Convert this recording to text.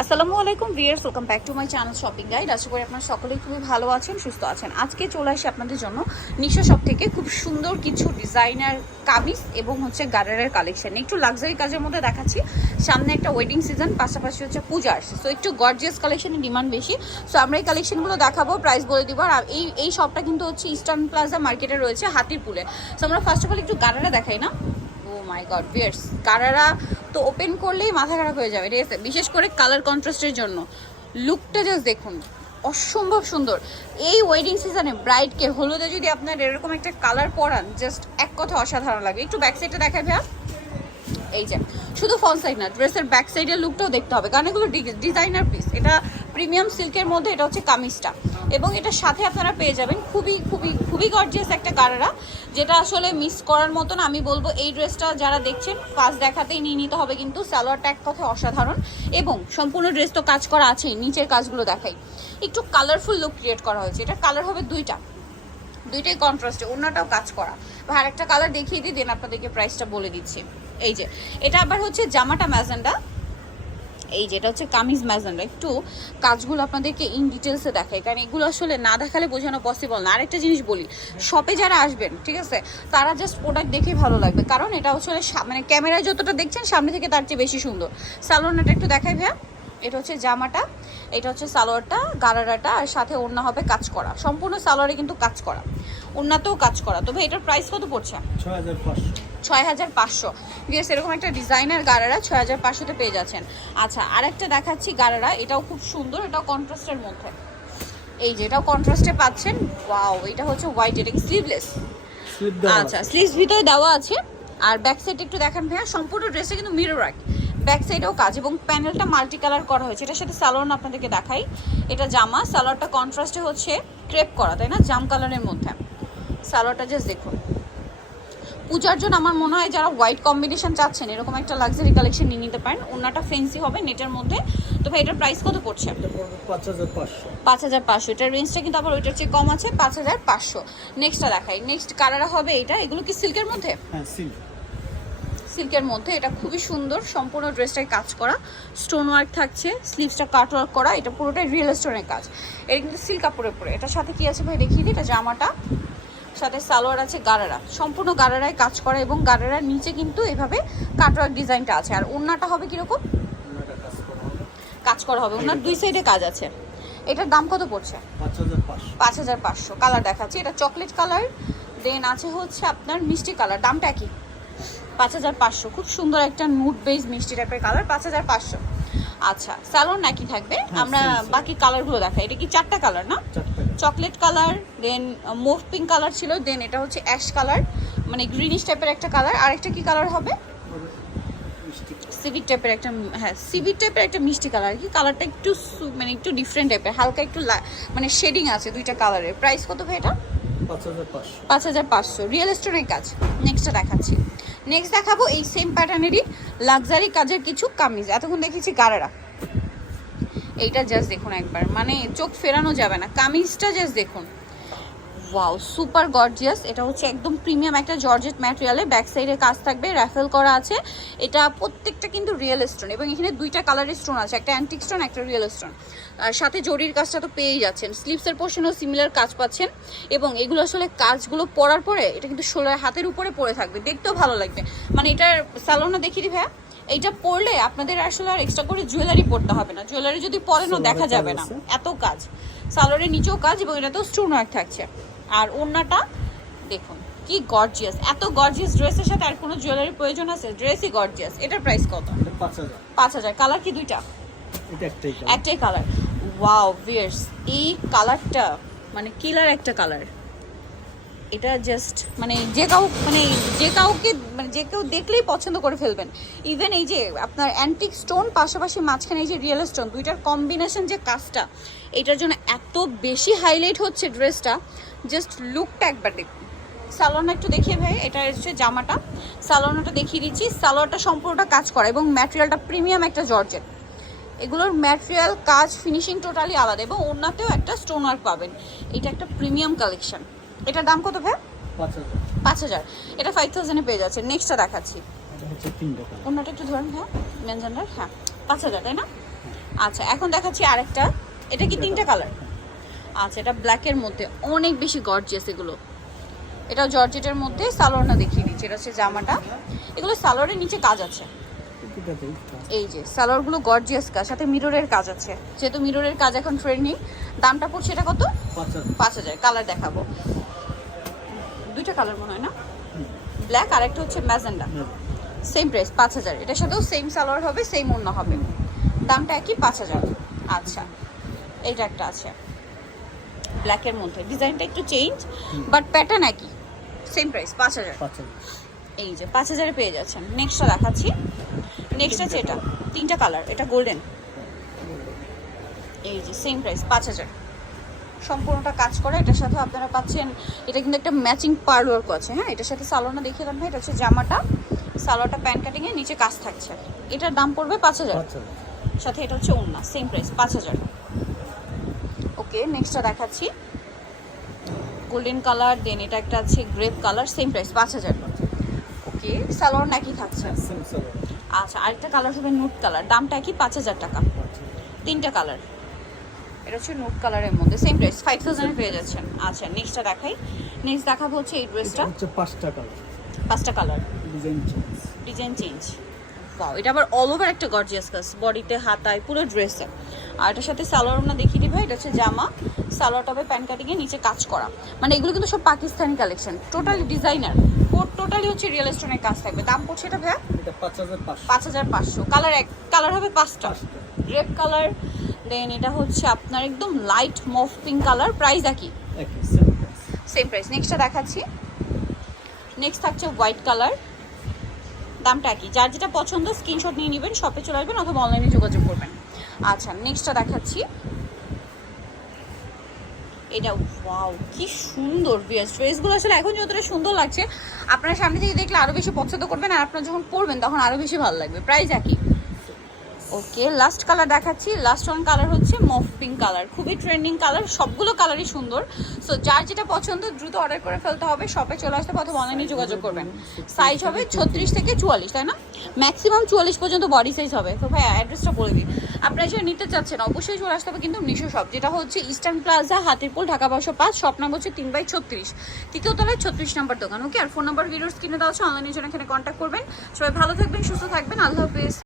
আসসালামু আলাইকুম viewers welcome back to my channel shopping guide. আশা করি আপনারা সকলেই খুবই ভালো আছেন, সুস্থ আছেন। আজকে চলে আসি আপনাদের জন্য নিশা শপ থেকে খুব সুন্দর কিছু ডিজাইনার কামিজ এবং হচ্ছে গার্ডারের কালেকশন। একটু লাক্সারি কাজের মধ্যে দেখাচ্ছি। সামনে একটা ওয়েডিং সিজন পাশাপাশি হচ্ছে পূজা আসছে। সো একটু গর্জিয়াস কালেকশনের ডিমান্ড বেশি। সো আমরা এই কালেকশনগুলো দেখাবো প্রাইস বলে দিব। আর এই এই শপটা কিন্তু হচ্ছে ইস্টার্ন প্লাজা মার্কেটে রয়েছে হাতিরপুলে। সো আমরা ফার্স্ট অফ অল একটু গার্ডারা দেখাই না। মাই গড ভিয়ার্স কারারা তো ওপেন করলেই মাথা খারাপ হয়ে যাবে, ঠিক আছে? বিশেষ করে কালার কন্ট্রাস্টের জন্য। লুকটা জাস্ট দেখুন, অসম্ভব সুন্দর। এই ওয়েডিং সিজনে ব্রাইডকে হলুদে যদি আপনার এরকম একটা কালার পরান জাস্ট এক কথা অসাধারণ লাগে। একটু ব্যাক সাইডটা দেখাই ভাইয়া। এই যে, শুধু ফ্রন্ট সাইড না ড্রেসের ব্যাক সাইডের লুকটাও দেখতে হবে, কারণ এগুলো ডিজাইনার পিস এটা প্রিমিয়াম সিল্কের মধ্যে, এটা হচ্ছে কামিজটা। এবং এটার সাথে আপনারা পেয়ে যাবেন খুবই খুবই খুবই গর্জিয়াস একটা গারারা যেটা আসলে মিস করার মতন আমি বলব। এই ড্রেসটা যারা দেখছেন ফার্স্ট দেখাতেই নিয়ে নিতে হবে কিন্তু সালোয়ারটা এক কথা অসাধারণ। এবং সম্পূর্ণ ড্রেস তো কাজ করা আছে, নিচের কাজগুলো দেখাই। একটু কালারফুল লুক ক্রিয়েট করা হয়েছে। এটা কালার হবে দুইটা। দুইটাই কন্ট্রাস্টে অন্যটাও কাজ করা। বা আরেকটা কালার দেখিয়ে দিই দেন আপনাদেরকে প্রাইসটা বলে দিচ্ছি। এই যে, এটা আবার হচ্ছে জামাটা ম্যাজেন্ডা। এই যে, এটা হচ্ছে কামিজ ম্যাজেন্ডা। একটু কাজগুলো আপনাদেরকে ইন ডিটেলসে দেখাই, কারণ এগুলো আসলে না দেখালে বোঝানো পসিবল না। আরেকটা জিনিস বলি শপে যারা আসবেন, ঠিক আছে, তারা জাস্ট প্রোডাক্ট দেখেই ভালো লাগবে। কারণ এটা হচ্ছে মানে ক্যামেরায় যতটা দেখছেন, সামনে থেকে তার চেয়ে বেশি সুন্দর। সালোয়ারটা একটু দেখাই ভাইয়া। এটা হচ্ছে জামাটা, এটা হচ্ছে সালোয়ারটা, গারারাটা, আর সাথে ওড়না হবে কাজ করা। সম্পূর্ণ সালোয়ারে কিন্তু কাজ করা। ওড়নাতেও কাজ করা। তবে এটার প্রাইস কত পড়ছে? হাজার ছয় হাজার পাঁচশো। বিএস এরকম একটা ডিজাইনার গারারা ছয় হাজার পাঁচশোতে পেয়ে যাচ্ছেন। আচ্ছা আরেকটা দেখাচ্ছি গারারা এটাও খুব সুন্দর এটাও কন্ট্রাস্টের মধ্যে। এই যে এটাও কন্ট্রাস্টে পাচ্ছেন। ওয়াও এটা হচ্ছে হোয়াইট এটা কি স্লিভলেস আচ্ছা স্লিভস ভিতরে দেওয়া আছে। আর ব্যাক সাইড একটু দেখেন ভাইয়া সম্পূর্ণ ড্রেসে কিন্তু মিরর রাখ ব্যাক সাইডেও কাজ এবং প্যানেলটা মাল্টি কালার করা হয়েছে। এটার সাথে সালোয়ার আপনাদেরকে দেখাই। এটা জামা সালোয়ারটা কন্ট্রাস্টে হচ্ছে ক্রেপ করা তাই না? জাম কালারের মধ্যে। সালোয়ারটা জাস্ট দেখুন। পূজার জন্য আমার মনে হয় যারা হোয়াইট কম্বিনেশন চাচ্ছেন এরকম একটা লাক্সারি কালেকশন নিয়ে নিতে পারেন। ওনাটা ফেন্সি হবে নেটের মধ্যে। তো ভাই এটার প্রাইস কত পড়ছে? পাঁচ হাজার পাঁচশো। এটার রেঞ্জটা কিন্তু আবার ওইটার চেয়ে কম আছে পাঁচ হাজার পাঁচশো। নেক্সটটা দেখাই। নেক্সট কালার হবে এটা এগুলো কি সিল্কের মধ্যে? হ্যাঁ সিল্ক সিল্কের মধ্যে। এটা খুবই সুন্দর সম্পূর্ণ ড্রেসটাই কাজ করা। স্টোন ওয়ার্ক থাকছে স্লিভসটা কাট ওয়ার্ক করা। এটা পুরোটাই রিয়েল স্টোনের কাজ। এটা কিন্তু সিল্ক কাপড়ের পরে এটার সাথে কি আছে ভাই দেখিয়ে দিই? এটা জামাটা। সাথে সালোয়ার আছে গারারা। সম্পূর্ণ গারারায় কাজ করা এবং গারারার নিচে কিন্তু এভাবে কাটওয়ার্ক ডিজাইনটা আছে। আর ওড়নাটা হবে কীরকম? ওনাটা কাজ করা হবে। ওনার দুই সাইডে কাজ আছে। এটার দাম কত পড়ছে? পাঁচ হাজার পাঁচশো। পাঁচ হাজার পাঁচশো। কালার দেখাচ্ছি। এটা চকলেট কালার দেন আছে হচ্ছে আপনার মিষ্টি কালার দামটা কি পাঁচ হাজার পাঁচশো। খুব সুন্দর একটা নুট বেস মিষ্টি টাইপের কালার পাঁচ হাজার পাঁচশো। আচ্ছা স্যালোন নাকি থাকবে? আমরা same, same. বাকি কালারগুলো দেখাই। এটা কি চারটা কালার না? Chocolate colour then mauve pink colour ছিল দেন এটা হচ্ছে অ্যাশ কালার মানে গ্রিনিশ টাইপের একটা কালার আরেকটা কি কালার হবে? সিভিক টাইপের একটা হ্যাঁ সিভিক টাইপের একটা মিষ্টি কালার কি কালারটা একটু মানে একটু ডিফারেন্ট টাইপের হালকা একটু মানে শেডিং আছে দুইটা কালারের প্রাইস কত ভাই এটা? পাঁচ হাজার পাঁচশো। পাঁচ হাজার পাঁচশো। রিয়েল স্টোনের কাজ। নেক্সটটা দেখাচ্ছি। নেক্সট দেখাবো এই সেম প্যাটার্নেরই লাক্সারি কাজের কিছু কামিজ। এতক্ষণ দেখেছি গারারা। এইটা জাস্ট দেখুন একবার। মানে চোখ ফেরানো যাবে না। কামিজটা জাস্ট দেখুন। ওয়াও সুপার গর্জিয়াস এটা হচ্ছে একদম প্রিমিয়াম একটা জর্জেট ম্যাটেরিয়ালে ব্যাক সাইডে কাজ থাকবে র্যাফেল করা আছে। এটা প্রত্যেকটা কিন্তু রিয়েল স্টোন এবং এখানে দুইটা কালারের স্টোন আছে একটা অ্যান্টিক স্টোন একটা রিয়েল স্টোন আর সাথে জরির কাজটা তো পেয়েই যাচ্ছেন। স্লিপসের পোর্শনও সিমিলার কাজ পাচ্ছেন এবং এগুলো আসলে কাজগুলো পরার পরে এটা কিন্তু শোলার হাতের উপরে পড়ে থাকবে। দেখতেও ভালো লাগবে। মানে এটার স্যালোনা দেখিয়ে দিই ভাইয়া এইটা পরলে আপনাদের আসলে আর এক্সট্রা করে জুয়েলারি পরতে হবে না। জুয়েলারি যদি পরেনও দেখা যাবে না। এত কাজ। সালোয়ারের নিচেও কাজ এবং এটা তো স্টোন ওয়ার্ক থাকছে। আর ওড়নাটা দেখুন কি গর্জিয়াস এত গর্জিয়াস ড্রেসের সাথে আর কোনো জুয়েলারি প্রয়োজন আছে? ড্রেসই গর্জিয়াস এটার প্রাইস কত? পাঁচ হাজার। কালার কি দুইটা? এটা একটাই কালার একটাই কালার ওয়াও ভিয়ার্স এই কালারটা মানে কিলার একটা কালার এটা জাস্ট মানে যে কাউ মানে যে কাউকে মানে যে কেউ দেখলেই পছন্দ করে ফেলবেন। ইভেন এই যে আপনার অ্যান্টিক স্টোন পাশাপাশি মাঝখানে এই যে রিয়েল স্টোন দুইটার কম্বিনেশন যে কাজটা, এটার জন্য এত বেশি হাইলাইট হচ্ছে ড্রেসটা জাস্ট লুকটা একবার দেখুন। সালোয়ারটা একটু দেখিয়ে ভাই, এটা হচ্ছে জামাটা। সালোয়ারটা দেখিয়ে দিচ্ছি। সালোয়ারটা সম্পূর্ণটা কাজ করা এবং ম্যাটেরিয়ালটা প্রিমিয়াম একটা জর্জেট। এগুলোর ম্যাটেরিয়াল কাজ ফিনিশিং টোটালি আলাদা এবং ওনাতেও একটা স্টোন ওয়ার্ক পাবেন। এটা একটা প্রিমিয়াম কালেকশন এটার দাম কত ভাই? পাঁচ হাজার। এটা ফাইভ থাউজেন্ডে পেয়ে যাচ্ছে। নেক্সটটা দেখাচ্ছি। এটা অন্যটা একটু ধরেন হ্যাঁ? মেনজেন্ডার হ্যাঁ। পাঁচ হাজার তাই না? আচ্ছা এখন দেখাচ্ছি আরেকটা। এটা কি তিনটা কালার। আচ্ছা এটা ব্ল্যাকের মধ্যে অনেক বেশি গর্জিয়াস এগুলো। এটাও জর্জেটের মধ্যে সালোয়ারটা দেখিয়ে দিচ্ছি। এটা হচ্ছে জামাটা। এগুলো সালোয়ারের নিচে কাজ আছে। এই যে সালোয়ারগুলো গর্জিয়াস কাজ। সাথে মিররের কাজ আছে। যেহেতু মিররের কাজ এখন ট্রেন্ডিং দামটা পড়ছে এটা কত? পাঁচ হাজার। কালার দেখাবো। দুইটা কালার মনে হয় না? ব্ল্যাক আর একটা হচ্ছে ম্যাজেন্ডা। সেম প্রাইস পাঁচ হাজার। এটার সাথেও সেম সালোয়ার হবে সেম অন্য হবে। দামটা একই পাঁচ হাজার। আচ্ছা এইটা একটা আছে। ব্ল্যাকের মধ্যে। ডিজাইনটা একটু চেঞ্জ বাট প্যাটার্ন একই। সেম প্রাইস পাঁচ হাজার। এই যে পাঁচ হাজারে পেয়ে যাচ্ছেন। নেক্সটটা দেখাচ্ছি। নেক্সট আছে এটা। তিনটা কালার এটা গোল্ডেন এই যে সেম প্রাইস পাঁচ হাজার। সম্পূর্ণটা কাজ করা এটার সাথে আপনারা পাচ্ছেন এটা কিন্তু একটা ম্যাচিং পার্ল ওয়ার্ক আছে হ্যাঁ? এটার সাথে সালোয়ারটা দেখিয়ে দেন ভাই এটা হচ্ছে জামাটা সালোয়ারটা প্যান্ট কাটিং এর নিচে কাজ থাকছে। এটার দাম পড়বে পাঁচ হাজার। সাথে এটা হচ্ছে ওন্না সেম প্রাইস পাঁচ হাজার। ওকে নেক্সটটা দেখাচ্ছি। গোল্ডেন কালার দেন এটা একটা আছে গ্রেপ কালার সেম প্রাইস পাঁচ হাজার। ওকে সালোয়ার নাকি থাকছে। আচ্ছা আরেকটা কালার হবে নুট কালার দামটা কি পাঁচ হাজার টাকা। তিনটা কালার এটা হচ্ছে নুট কালারের মধ্যে সেম প্রাইস ফাইভ থাউজেন্ডে পেয়ে যাচ্ছেন। আচ্ছা নেক্সটটা দেখাই। নেক্সট দেখাবো হচ্ছে এই ড্রেসটা হচ্ছে পাঁচটা কালার পাঁচটা colour design change design change wow এটা আবার অল ওভার একটা গর্জিয়াস কাজ বডিতে হাতায় পুরো ড্রেসে আর এটার সাথে সালোয়ার আমরা দেখিয়ে ভাই এটা হচ্ছে জামা। সালোয়ার টপে প্যান্ট কাটিংয়ে নিচে কাজ করা। মানে এগুলো কিন্তু সব Pakistani collection totally designer totally হচ্ছে রিয়েল স্টোনের কাজ থাকবে। দাম পড়ছে এটা ভাইয়া? পাঁচ হাজার পাঁচশো। কালার এক কালার হবে পাঁচটা। পাঁচটা। গ্রেপ কালার দেন এটা হচ্ছে আপনার একদম light mauve pink colour price একই। সেম প্রাইস নেক্সটটা দেখাচ্ছি। নেক্সট থাকছে হোয়াইট কালার দামটা একই। যার যেটা পছন্দ স্ক্রিনশট নিয়ে নেবেন শপে চলে আসবেন অথবা অনলাইনে যোগাযোগ করবেন। আচ্ছা নেক্সটটা দেখাচ্ছি। এটা ওয়াও কি সুন্দর বিয়ার ড্রেসগুলো আসলে এখন যতটা সুন্দর লাগছে আপনার সামনে থেকে দেখলে আরও বেশি পছন্দ করবেন আর আপনার যখন পরবেন তখন আরও বেশি ভালো লাগবে। প্রাইস একই। ওকে লাস্ট কালার দেখাচ্ছি। লাস্ট ওয়ান কালার হচ্ছে মফ পিঙ্ক কালার খুবই ট্রেন্ডিং কালার সবগুলো কালারই সুন্দর। সো যার যেটা পছন্দ, দ্রুত অর্ডার করে ফেলতে হবে। শপে চলে আসতে অথবা অনলাইনে যোগাযোগ করবেন। সাইজ হবে ছত্রিশ থেকে চুয়াল্লিশ, তাই না? ম্যাক্সিমাম চুয়াল্লিশ পর্যন্ত বডি সাইজ হবে। তো ভাই অ্যাড্রেসটা বলে দিন। আপনারা যেটা নিতে চাচ্ছেন, অবশ্যই চলে আসতে হবে কিন্তু মিশো শপ যেটা হচ্ছে ইস্টার্ন প্লাজা হাতিরপুল, ঢাকা বারোশো পাঁচ। শপ নাম্বার হচ্ছে তিন বাই ছত্রিশ। তৃতীয় তলায় ছত্রিশ নাম্বার দোকান ওকে আর ফোন নাম্বার ভিডিওস কিনে দেওয়া হচ্ছে অনলাইনের জন্য এখানে কন্ট্যাক্ট করবেন। সবাই ভালো থাকবেন, সুস্থ থাকবেন। আল্লাহ হাফিজ।